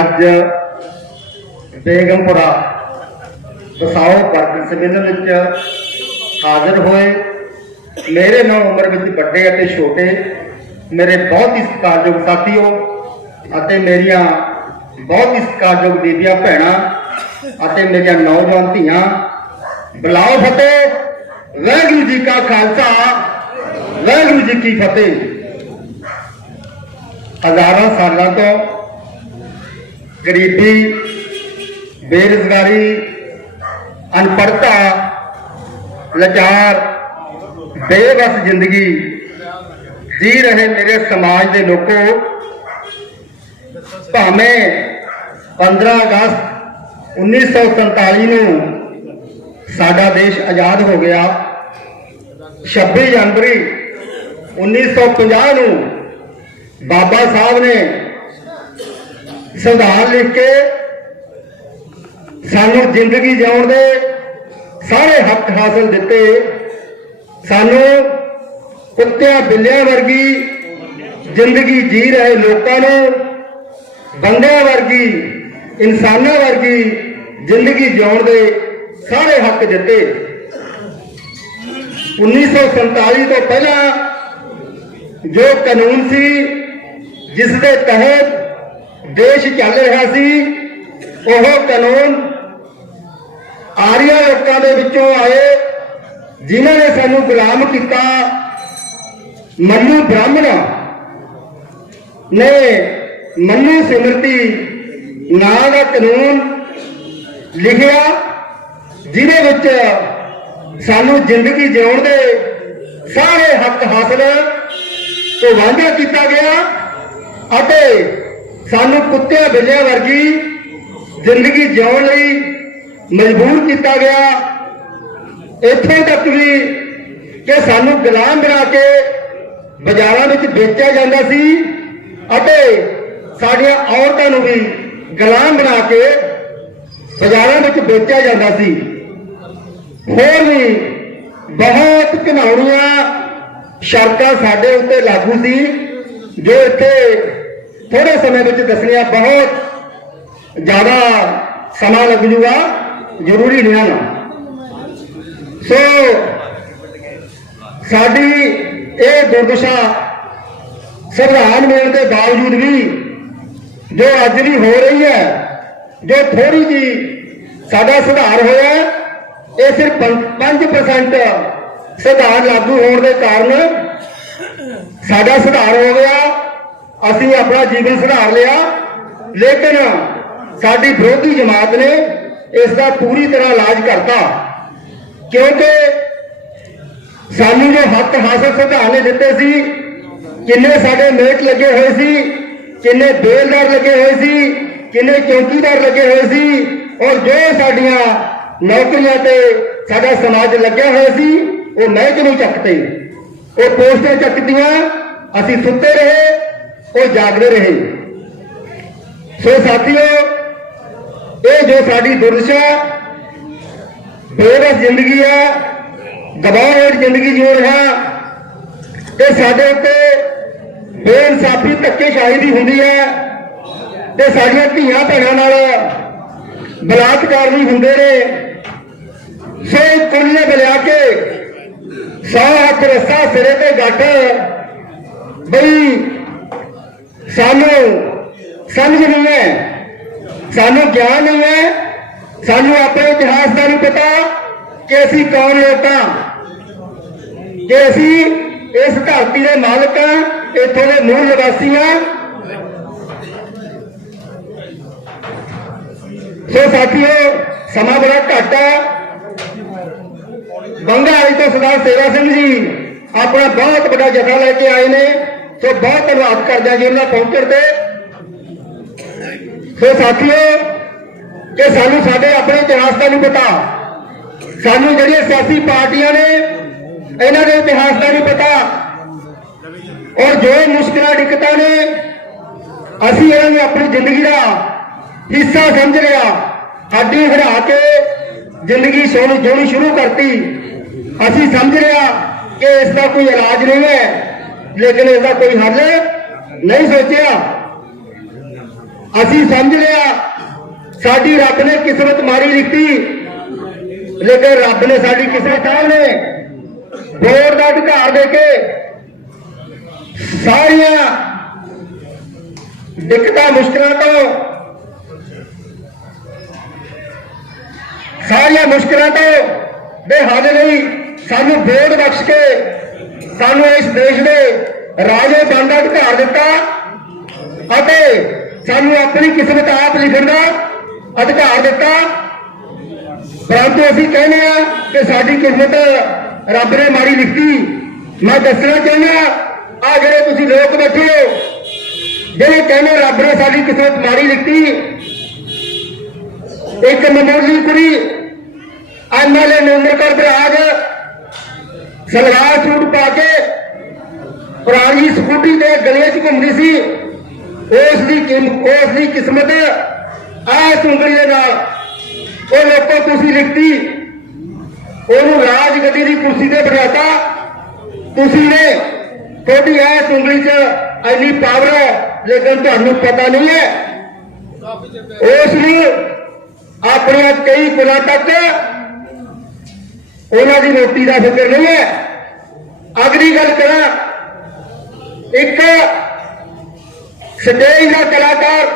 ਅੱਜ ਬੇਗਮਪੁਰਾ ਵਸਾਓ ਬਰਕਤ ਸੰਮੇਲਨ ਵਿੱਚ ਹਾਜ਼ਰ ਹੋਏ। ਮੇਰੇ ਨਾਲ ਉਮਰ ਵਿੱਚ ਵੱਡੇ ਅਤੇ ਛੋਟੇ, ਮੇਰੇ ਬਹੁਤ ਹੀ ਸਤਿਕਾਰਯੋਗ ਸਾਥੀਓ ਅਤੇ ਮੇਰੀਆਂ ਬਹੁਤ ਹੀ ਸਤਿਕਾਰਯੋਗ ਬੀਬੀਆਂ ਭੈਣਾਂ ਅਤੇ ਮੇਰੀਆਂ ਨੌਜਵਾਨ ਧੀਆਂ। ਬੁਲਾਓ ਫਤਿਹ। ਵਾਹਿਗੁਰੂ ਜੀ ਕਾ ਖਾਲਸਾ, ਵਾਹਿਗੁਰੂ ਜੀ ਕੀ ਫਤਿਹ। ਹਜ਼ਾਰਾਂ ਸਾਲਾਂ ਤੋਂ ਗਰੀਬੀ, ਬੇਰੁਜ਼ਗਾਰੀ, ਅਨਪੜ੍ਹਤਾ, ਲਾਚਾਰ, ਬੇਵਸ ਜ਼ਿੰਦਗੀ ਜੀ ਰਹੇ ਮੇਰੇ ਸਮਾਜ ਦੇ ਲੋਕੋ, ਭਾਵੇਂ 15 ਅਗਸਤ 1947 ਨੂੰ ਸਾਡਾ ਦੇਸ਼ ਆਜ਼ਾਦ ਹੋ ਗਿਆ 26 ਜਨਵਰੀ 1950 ਨੂੰ ਬਾਬਾ ਸਾਹਿਬ ਨੇ ਸੰਵਿਧਾਨ ਲਿਖ ਕੇ ਸਾਨੂੰ ਜ਼ਿੰਦਗੀ ਜਿਉਣ ਦੇ ਸਾਰੇ ਹੱਕ ਹਾਸਲ ਦਿੱਤੇ। ਸਾਨੂੰ ਕੁੱਤਿਆਂ, ਬਿੱਲਿਆਂ ਵਰਗੀ ਜ਼ਿੰਦਗੀ ਜੀ ਰਹੇ ਲੋਕਾਂ ਨੂੰ, ਬੰਦਿਆਂ ਵਰਗੀ, ਇਨਸਾਨਾਂ ਵਰਗੀ ਜ਼ਿੰਦਗੀ ਜਿਉਣ ਦੇ ਸਾਰੇ ਹੱਕ ਦਿੱਤੇ। 1947 ਤੋਂ ਪਹਿਲਾਂ ਜੋ ਕਾਨੂੰਨ ਸੀ, ਜਿਸ ਦੇ ਤਹਿਤ ਦੇਸ਼ ਚੱਲ ਰਿਹਾ ਸੀ, ਉਹ ਕਾਨੂੰਨ ਆਰੀਆ ਲੋਕਾਂ ਦੇ ਵਿੱਚੋਂ ਆਏ, ਜਿਨ੍ਹਾਂ ਨੇ ਸਾਨੂੰ ਗੁਲਾਮ ਕੀਤਾ। ਮੰਨੂ ਬ੍ਰਾਹਮਣ ਨੇ ਮੰਨੂ ਸਿਮਰਤੀ ਨਾਂ ਦਾ ਕਾਨੂੰਨ ਲਿਖਿਆ, ਜਿਹਦੇ ਵਿੱਚ ਸਾਨੂੰ ਜ਼ਿੰਦਗੀ ਜਿਉਣ ਦੇ ਸਾਰੇ ਹੱਕ ਹਾਸਲ ਤੋਂ ਵਾਅਦਾ ਕੀਤਾ ਗਿਆ ਅਤੇ ਸਾਨੂੰ ਕੁੱਤਿਆਂ ਬਿੱਲਿਆਂ ਵਰਗੀ ਜ਼ਿੰਦਗੀ ਜਿਉਣ ਲਈ ਮਜਬੂਰ ਕੀਤਾ ਗਿਆ। ਇੱਥੇ ਤੱਕ ਵੀ ਕਿ ਸਾਨੂੰ ਗੁਲਾਮ ਬਣਾ ਕੇ ਬਾਜ਼ਾਰਾਂ ਵਿੱਚ ਵੇਚਿਆ ਜਾਂਦਾ ਸੀ ਅਤੇ ਸਾਡੀਆਂ ਔਰਤਾਂ ਨੂੰ ਵੀ ਗੁਲਾਮ ਬਣਾ ਕੇ ਬਾਜ਼ਾਰਾਂ ਵਿੱਚ ਵੇਚਿਆ ਜਾਂਦਾ ਸੀ। ਹੋਰ ਵੀ ਬਹੁਤ ਘਿਨਾਉਣੀਆਂ ਸ਼ਰਤਾਂ ਸਾਡੇ ਉੱਤੇ ਲਾਗੂ ਸੀ ਜੋ ਇੱਥੇ ਥੋੜੇ ਸਮੇਂ ਵਿੱਚ ਦੱਸਣੀਆਂ ਬਹੁਤ ਜ਼ਿਆਦਾ ਸਮਾਂ ਲੱਗ ਜੂਗਾ, ਜ਼ਰੂਰੀ ਨਹੀਂ ਹਨ। ਸੋ, ਸਾਡੀ ਇਹ ਦੁਰਦਸ਼ਾ ਸੰਵਿਧਾਨ ਮਿਲਣ ਦੇ ਬਾਵਜੂਦ ਵੀ ਜੋ ਅੱਜ ਵੀ ਹੋ ਰਹੀ ਹੈ, ਜੋ ਥੋੜੀ ਜੀ ਸਾਡਾ ਸੁਧਾਰ ਹੋਇਆ ਇਹ ਸਿਰਫ 5% ਸੁਧਾਰ ਲਾਗੂ ਹੋਣ ਦੇ ਕਾਰਨ ਸਾਡਾ ਸੁਧਾਰ ਹੋ ਗਿਆ। ਅਸੀਂ ਆਪਣਾ ਜੀਵਨ ਸੁਧਾਰ ਲਿਆ, ਲੇਕਿਨ ਸਾਡੀ ਵਿਰੋਧੀ ਜਮਾਤ ਨੇ ਇਸ ਦਾ ਪੂਰੀ ਤਰ੍ਹਾਂ ਇਲਾਜ ਕਰਤਾ। ਕਿਉਂਕਿ ਸਾਨੂੰ ਜੋ ਹੱਕ ਹਾਸਲ ਸੰਵਿਧਾਨ ਨੇ ਦਿੱਤੇ ਸੀ, ਕਿੰਨੇ ਸਾਡੇ ਮੇਟ ਲੱਗੇ ਹੋਏ ਸੀ, ਕਿੰਨੇ ਬੇਲਦਾਰ ਲੱਗੇ ਹੋਏ ਸੀ, ਕਿੰਨੇ ਚੌਕੀਦਾਰ ਲੱਗੇ ਹੋਏ ਸੀ, ਔਰ ਜੋ ਸਾਡੀਆਂ ਨੌਕਰੀਆਂ ਤੇ ਸਾਡਾ ਸਮਾਜ ਲੱਗਿਆ ਹੋਇਆ ਸੀ, ਉਹ ਮਹਿਕਮੇ ਚੱਕਤੇ। ਉਹ ਪੋਸਟਾਂ ਚੱਕਦੀਆਂ ਅਸੀਂ ਸੁੱਤੇ ਰਹੇ ਉਹ ਜਾਗਦੇ ਰਹੇ। ਸੋ ਸਾਥੀਓ, ਇਹ ਜੋ ਸਾਡੀ ਦੁਰਦਸ਼ਾ, ਬੇਵਸ ਜ਼ਿੰਦਗੀ ਹੈ ਦਬਾਅ ਹੇਠ ਜ਼ਿੰਦਗੀ ਜਿਉ ਰਿਹਾ ਤੇ ਸਾਡੇ ਉੱਤੇ ਬੇਇਨਸਾਫੀ ਧੱਕੇਸ਼ਾਹੀ ਦੀ ਹੁੰਦੀ ਹੈ ਤੇ ਸਾਡੀਆਂ ਧੀਆਂ ਭੈਣਾਂ ਨਾਲ ਬਲਾਤਕਾਰ ਵੀ ਹੁੰਦੇ ਨੇ। ਸੋ ਕੁੱਲੇ ਬਲਿਆ ਕੇ ਸੌ ਹੱਥ ਰਸਾ ਸਿਰੇ ਤੇ ਗੱਟ ਬਈ ਸਾਨੂੰ ਸਮਝ ਨਹੀਂ ਹੈ। ਸਾਨੂੰ ਗਿਆਨ ਨਹੀਂ ਹੈ। ਸਾਨੂੰ ਆਪਣੇ ਇਤਿਹਾਸ ਦਾ ਨਹੀਂ ਪਤਾ ਕਿ ਅਸੀਂ ਕੌਣ ਲੋਕ ਹਾਂ। ਕਿ ਅਸੀਂ ਇਸ ਧਰਤੀ ਦੇ ਮਾਲਕ ਹਾਂ, ਇੱਥੋਂ ਦੇ ਮੂਲ ਨਿਵਾਸੀ ਹਾਂ। ਸੋ ਸਾਥੀਓ, ਸਮਾਂ ਬੜਾ ਘੱਟ ਹੈ। ਬੰਗਾ ਆਈ ਤੋਂ ਸਰਦਾਰ ਸੇਵਾ ਸਿੰਘ ਜੀ ਆਪਣਾ ਬਹੁਤ ਵੱਡਾ ਜਥਾ ਲੈ ਕੇ ਆਏ ਨੇ। ਸੋ ਬਹੁਤ ਧੰਨਵਾਦ ਕਰਦੇ ਹਾਂ ਜੀ ਉਹਨਾਂ ਪਹੁੰਚਣ ਤੇ। ਸੋ ਸਾਥੀਓ, ਕਿ ਸਾਨੂੰ ਸਾਡੇ ਆਪਣੇ ਇਤਿਹਾਸ ਦਾ ਨਹੀਂ ਪਤਾ। ਸਾਨੂੰ ਜਿਹੜੀਆਂ ਸਿਆਸੀ ਪਾਰਟੀਆਂ ਨੇ, ਇਹਨਾਂ ਦੇ ਇਤਿਹਾਸ ਦਾ ਨਹੀਂ ਪਤਾ। ਔਰ ਜੋ ਮੁਸ਼ਕਲਾਂ, ਦਿੱਕਤਾਂ ਨੇ, ਅਸੀਂ ਇਹਨਾਂ ਨੂੰ ਆਪਣੀ ਜ਼ਿੰਦਗੀ ਦਾ ਹਿੱਸਾ ਸਮਝ ਲਿਆ ਹੱਡੀ ਹਰਾ ਕੇ ਜ਼ਿੰਦਗੀ ਸੋਣੀ ਜਿਉਣੀ ਸ਼ੁਰੂ ਕਰਤੀ। ਅਸੀਂ ਸਮਝ ਲਿਆ ਕਿ ਇਸ ਦਾ ਕੋਈ ਇਲਾਜ ਨਹੀਂ ਹੈ। ਲੇਕਿਨ ਇਹਦਾ ਕੋਈ ਹੱਲ ਨਹੀਂ ਸੋਚਿਆ। ਅਸੀਂ ਸਮਝ ਲਿਆ, ਸਾਡੀ ਰੱਬ ਨੇ ਕਿਸਮਤ ਮਾਰੀ ਲਿਖੀ ਲੇਕਿਨ ਰੱਬ ਨੇ ਸਾਡੀ ਕਿਸਮਤ ਨੇ ਵੋਟ ਦਾ ਅਧਿਕਾਰ ਦੇ ਕੇ ਸਾਰੀਆਂ ਦਿੱਕਤਾਂ, ਮੁਸ਼ਕਲਾਂ ਤੋਂ ਸਾਰੀਆਂ ਮੁਸ਼ਕਲਾਂ ਤੋਂ ਦੇ ਹੱਲ ਲਈ ਸਾਨੂੰ ਵੋਟ ਬਖਸ਼ ਕੇ ਸਾਨੂੰ ਇਸ ਦੇਸ਼ ਦੇ ਰਾਜੇ ਬਣਨ ਦਾ ਅਧਿਕਾਰ ਦਿੱਤਾ ਅਤੇ ਸਾਨੂੰ ਆਪਣੀ ਕਿਸਮਤ ਆਪ ਲਿਖਣ ਦਾ ਅਧਿਕਾਰ ਦਿੱਤਾ। ਪਰੰਤੂ ਅਸੀਂ ਕਹਿੰਦੇ ਆ ਕਿ ਸਾਡੀ ਕਿਸਮਤ ਰੱਬ ਨੇ ਮਾਰੀ ਲਿਖੀ ਮੈਂ ਦੱਸਣਾ ਚਾਹੁੰਦਾ ਆ ਜਿਹੜੇ ਤੁਸੀਂ ਲੋਕ ਬੈਠੇ ਹੋ, ਜਿਹੜੇ ਕਹਿੰਦੇ ਰੱਬ ਨੇ ਸਾਡੀ ਕਿਸਮਤ ਮਾਰੀ ਲਿਖੀ ਇੱਕ ਮਨੋਜ ਦੀ ਕੁੜੀ ਐਮਐਲਏ ਨੰਬਰਕਰ ਬਰਾਜ ਸਲਵਾਰ ਸੂਟ ਪਾ ਕੇ ਪੁਰਾਣੀ ਸਕੂਟੀ ਤੇ ਗਲੇ 'ਚ ਘੁੰਮਦੀ ਸੀ। ਉਸ ਦੀ ਉਸ ਦੀ ਕਿਸਮਤ ਐ ਉਂਗਲੀ ਦੇ ਨਾਲ। ਉਹ ਲੋਕੋ ਤੁਸੀਂ ਲਿਖਤੀ। ਉਹਨੂੰ ਰਾਜ ਗੱਦੀ ਦੀ ਕੁਰਸੀ ਤੇ ਬਿਠਾਤਾ। ਤੁਸੀਂ ਨੇ ਤੁਹਾਡੀ ਐ ਉਂਗਲੀ 'ਚ ਇੰਨੀ ਪਾਵਰ ਹੈ, ਲੇਕਿਨ ਤੁਹਾਨੂੰ ਪਤਾ ਨਹੀਂ ਹੈ। ਉਸ ਨੂੰ ਆਪਣੀਆਂ ਕਈ ਪੁਲਾਂ ਤੱਕ ਉਹਨਾਂ ਦੀ ਰੋਟੀ ਦਾ ਫਿਕਰ ਨਹੀਂ ਹੈ। ਅਗਲੀ ਗੱਲ ਕਰਾਂ। ਇੱਕ ਸਟੇਜ ਦਾ ਕਲਾਕਾਰ,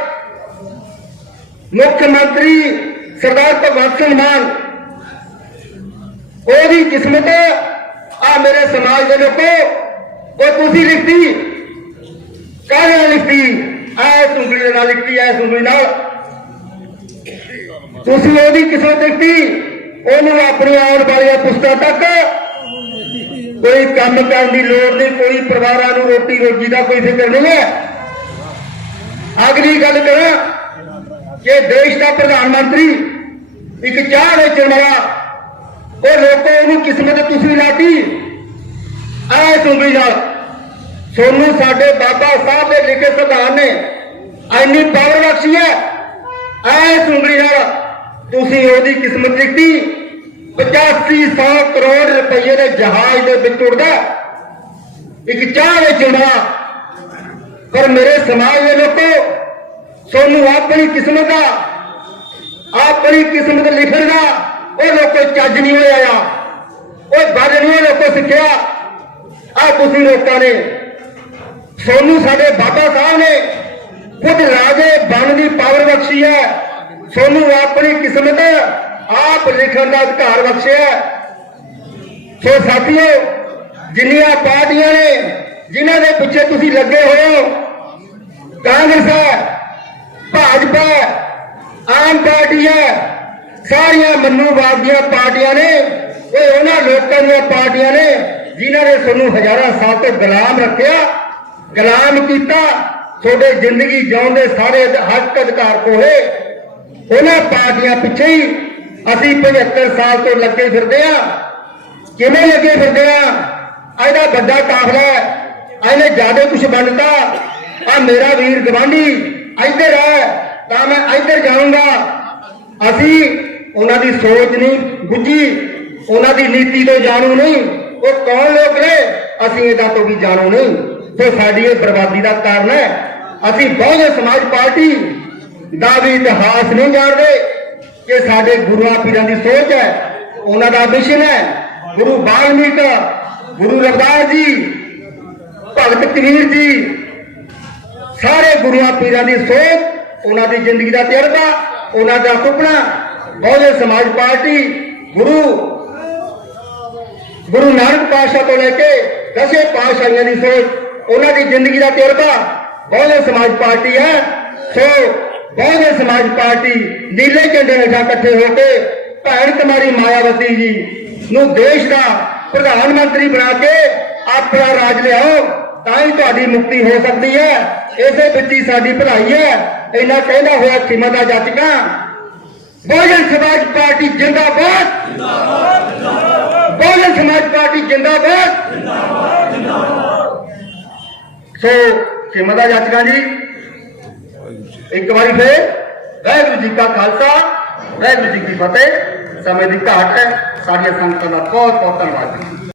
ਮੁੱਖ ਮੰਤਰੀ ਸਰਦਾਰ ਭਗਵੰਤ ਸਿੰਘ ਮਾਨ, ਉਹਦੀ ਕਿਸਮਤ ਆ ਮੇਰੇ ਸਮਾਜ ਦੇ ਲੋਕੋ, ਉਹ ਤੁਸੀਂ ਲਿਖਤੀ। ਕਾਹਦੇ ਨਾਲ ਲਿਖਤੀ? ਐ ਉਂਗਲੀ ਦੇ ਨਾਲ ਲਿਖਤੀ ਐ ਉਂਗਲੀ ਨਾਲ। ਤੁਸੀਂ ਉਹਦੀ ਕਿਸਮਤ ਲਿਖਤੀ। ਉਹਨੂੰ ਆਪਣੀ ਆਉਣ ਵਾਲੀਆਂ ਪੁਸਤਾਂ ਤੱਕ ਕੋਈ ਕੰਮ ਕਰਨ ਦੀ ਲੋੜ ਨਹੀਂ, ਕੋਈ ਪਰਿਵਾਰਾਂ ਨੂੰ ਰੋਟੀ ਰੋਜੀ ਦਾ ਕੋਈ ਫਿਕਰ ਨਹੀਂ ਹੈ। ਅਗਲੀ ਗੱਲ ਕਰਾਂ ਕਿ ਦੇਸ਼ ਦਾ ਪ੍ਰਧਾਨ ਮੰਤਰੀ ਇੱਕ ਚਾਹ ਵੇਚਣ ਵਾਲਾ ਉਹ ਲੋਕੋ ਉਹਨੂੰ ਕਿਸਮਤ ਤੁਸੀਂ ਲਾਤੀ ਐ ਸੁਣਦੀ ਨਾਲ। ਸੋਨੂੰ ਸਾਡੇ ਬਾਬਾ ਸਾਹਿਬ ਦੇ ਲਿਖੇ ਸੰਵਿਧਾਨ ਨੇ ਐਨੀ ਪਾਵਰ ਬਖਸ਼ੀ ਹੈ। ਐ ਸੁਣਦੀ ਨਾਲ। ਤੁਸੀਂ ਉਹਦੀ ਕਿਸਮਤ ਲਿਖਤੀ 8500 ਕਰੋੜ ਰੁਪਏ ਦੇ ਜਹਾਜ਼ ਦੇ ਵਿੱਚ ਉੜਦਾ ਇੱਕ ਚਾਹ ਵਿੱਚ ਵਾਲਾ ਪਰ ਮੇਰੇ ਸਮਾਜ ਦੇ ਲੋਕੋ ਸੋਨੂੰ ਆਪਣੀ ਕਿਸਮਤ ਦਾ, ਆਪਣੀ ਕਿਸਮਤ ਲਿਖਣ ਦਾ ਉਹ ਲੋਕੋ ਚੱਜ ਨਹੀਂ ਹੋਇਆ ਉਹ ਬਾਰੇ ਨਹੀਂ ਉਹ ਲੋਕੋ ਸਿੱਖਿਆ। ਆ ਤੁਸੀਂ ਲੋਕਾਂ ਨੇ, ਸੋਨੂੰ ਸਾਡੇ ਬਾਬਾ ਸਾਹਿਬ ਨੇ ਖੁਦ ਰਾਜੇ ਬਣ ਦੀ ਪਾਵਰ ਬਖਸ਼ੀ ਹੈ। ਤੁਹਾਨੂੰ ਆਪਣੀ ਕਿਸਮਤ ਆਪ ਲਿਖਣ ਦਾ ਅਧਿਕਾਰ ਬਖਸ਼ਿਆ ਸੋ ਸਾਥੀਓ, ਜਿੰਨੀਆਂ ਪਾਰਟੀਆਂ ਨੇ, ਜਿਨ੍ਹਾਂ ਦੇ ਪਿੱਛੇ ਤੁਸੀਂ ਲੱਗੇ ਹੋਏ ਹੋ, ਕਾਂਗਰਸ ਹੈ, ਭਾਜਪਾ ਆਮ ਪਾਰਟੀ ਹੈ, ਸਾਰੀਆਂ ਮਨੂਵਾਦ ਦੀਆਂ ਪਾਰਟੀਆਂ ਨੇ ਇਹ ਉਹਨਾਂ ਲੋਕਾਂ ਦੀਆਂ ਪਾਰਟੀਆਂ ਨੇ, ਜਿਨ੍ਹਾਂ ਨੇ ਤੁਹਾਨੂੰ ਹਜ਼ਾਰਾਂ ਸਾਲ ਤੋਂ ਗੁਲਾਮ ਰੱਖਿਆ, ਗੁਲਾਮ ਕੀਤਾ, ਤੁਹਾਡੇ ਜ਼ਿੰਦਗੀ ਜਿਉਣ ਦੇ ਸਾਰੇ ਹੱਕ ਅਧਿਕਾਰ ਕੋਹੇ ਉਹਨਾਂ ਪਾਰਟੀਆਂ ਪਿੱਛੇ ਹੀ ਅਸੀਂ 75 ਸਾਲ ਤੋਂ ਲੱਗੇ ਫਿਰਦੇ ਆ। ਕਿਵੇਂ ਲੱਗੇ ਫਿਰਦੇ ਆ? ਇਹਦਾ ਵੱਡਾ ਕਾਫਲਾ ਹੈ। ਇਹਨੇ ਜ਼ਿਆਦਾ ਕੁਝ ਬਣਦਾ ਆ ਮੇਰਾ ਵੀਰ ਗਵਾਂਢੀ ਇੱਧਰ ਹੈ, ਤਾਂ ਮੈਂ ਇੱਧਰ ਜਾਊਂਗਾ। ਅਸੀਂ ਉਹਨਾਂ ਦੀ ਸੋਚ ਨਹੀਂ ਗੁੱਜੀ ਉਹਨਾਂ ਦੀ ਨੀਤੀ ਤੋਂ ਜਾਣੂ ਨਹੀਂ। ਉਹ ਕੌਣ ਲੋਕ ਨੇ? ਅਸੀਂ ਇਹਦਾ ਤੋਂ ਵੀ ਜਾਣੂ ਨਹੀਂ। ਤੇ ਸਾਡੀ ਇਹ ਬਰਬਾਦੀ ਦਾ ਕਾਰਨ ਹੈ। ਅਸੀਂ ਬਹੁਜਨ ਸਮਾਜ ਪਾਰਟੀ ਦਾ ਵੀ ਇਤਿਹਾਸ ਨਹੀਂ ਜਾਣਦੇ ਕਿ ਸਾਡੇ ਗੁਰੂਆਂ ਪੀਰਾਂ ਦੀ ਸੋਚ ਹੈ, ਉਹਨਾਂ ਦਾ ਮਿਸ਼ਨ ਹੈ। ਗੁਰੂ ਬਾਲਮੀਕ, ਗੁਰੂ ਰਵਿਦਾਸ ਜੀ, ਭਗਤ ਕਬੀਰ ਜੀ, ਸਾਰੇ ਗੁਰੂਆਂ ਪੀਰਾਂ ਦੀ ਸੋਚ, ਉਹਨਾਂ ਦੀ ਜ਼ਿੰਦਗੀ ਦਾ ਤਜਰਬਾ, ਉਹਨਾਂ ਦਾ ਸੁਪਨਾ, ਬਹੁਜਨ ਸਮਾਜ ਪਾਰਟੀ, ਗੁਰੂ ਗੁਰੂ ਨਾਨਕ ਪਾਤਸ਼ਾਹ ਤੋਂ ਲੈ ਕੇ ਦਸੇ ਪਾਤਸ਼ਾਹੀਆਂ ਦੀ ਸੋਚ, ਉਹਨਾਂ ਦੀ ਜ਼ਿੰਦਗੀ ਦਾ ਤਜਰਬਾ ਬਹੁਜਨ ਸਮਾਜ ਪਾਰਟੀ ਹੈ। ਸੋ ਬਹੁਜਨ ਸਮਾਜ ਪਾਰਟੀ, ਨੀਲੇ ਝੰਡੇ ਹੇਠਾਂ ਇਕੱਠੇ ਹੋ ਕੇ ਭੈਣ ਕੁਮਾਰੀ ਮਾਇਆਵਤੀ ਜੀ ਨੂੰ ਦੇਸ਼ ਦਾ ਪ੍ਰਧਾਨ ਮੰਤਰੀ ਬਣਾ ਕੇ ਆਪਣਾ ਰਾਜ ਲਿਆਓ, ਤਾਂ ਹੀ ਤੁਹਾਡੀ ਮੁਕਤੀ ਹੋ ਸਕਦੀ ਹੈ। ਇਸੇ ਵਿੱਚ ਹੀ ਸਾਡੀ ਭਲਾਈ ਹੈ। ਇਹਨਾਂ ਕਹਿੰਦਾ ਹੋਇਆ ਖਿਮਾ ਦਾ ਜੱਜਕਾ ਬਹੁਜਨ ਸਮਾਜ ਪਾਰਟੀ ਜਿੰਦਾਬਾਦ। ਬਹੁਜਨ ਸਮਾਜ ਪਾਰਟੀ ਜਿੰਦਾਬਾਦ। ਸੋ ਸਿਮਦਾ ਜਾਚਕਾਂ ਜੀ। ਇੱਕ ਵਾਰੀ ਫੇਰ ਵਾਹਿਗੁਰੂ ਜੀ ਕਾ ਖਾਲਸਾ, ਵਾਹਿਗੁਰੂ ਜੀ ਕੀ ਫਤਿਹ। ਸਮੇਂ ਦੀ ਘਾਟ ਹੈ, ਸਾਰੀਆਂ ਸੰਗਤਾਂ ਦਾ ਬਹੁਤ ਬਹੁਤ ਧੰਨਵਾਦ।